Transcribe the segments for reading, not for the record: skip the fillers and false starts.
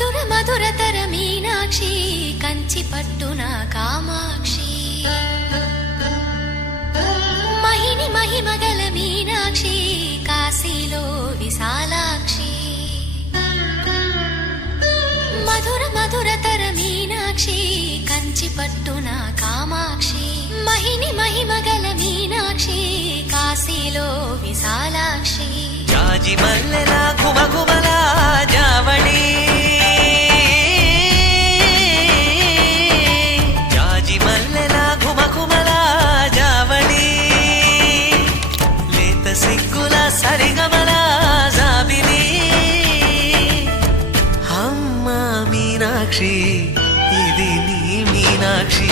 మధుర మధురతర మీనాక్షి కంచి పట్టున కామాక్షి మహిని మహిమగల మీనాక్షి కాశీలో విశాలాక్షి మధుర మధురతర మీనాక్షి కంచి పట్టున కామాక్షి మహిని మహిమగల మీనాక్షి కాశీలో విశాలాక్షి జాజి మల్లెలా గుమగుమలా జావళి జాజి మల్లెలా గుమగుమలా జావళి లేత సిగ్గుల సరిగమల జాబిలి అమ్మ మీనాక్షి ఇది నీ మీనాక్షి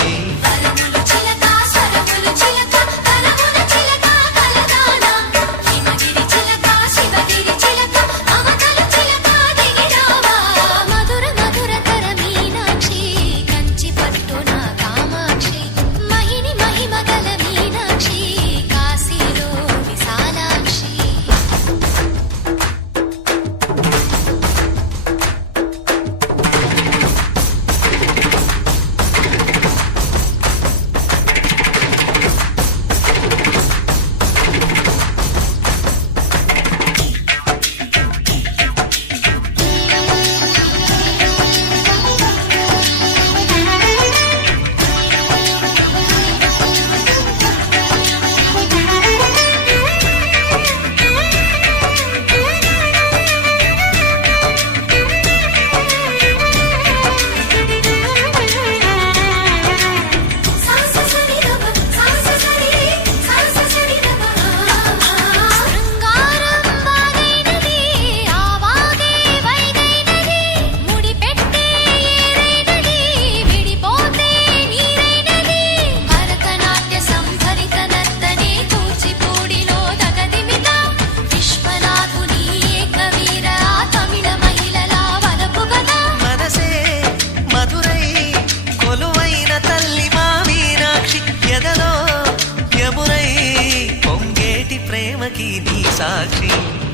సాక్షి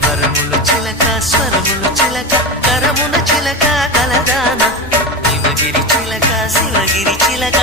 వరములు చిలక స్వరములు చిలక కరమున చిలక కలదాన హిమగిరి చిలక శివగిరి చిలక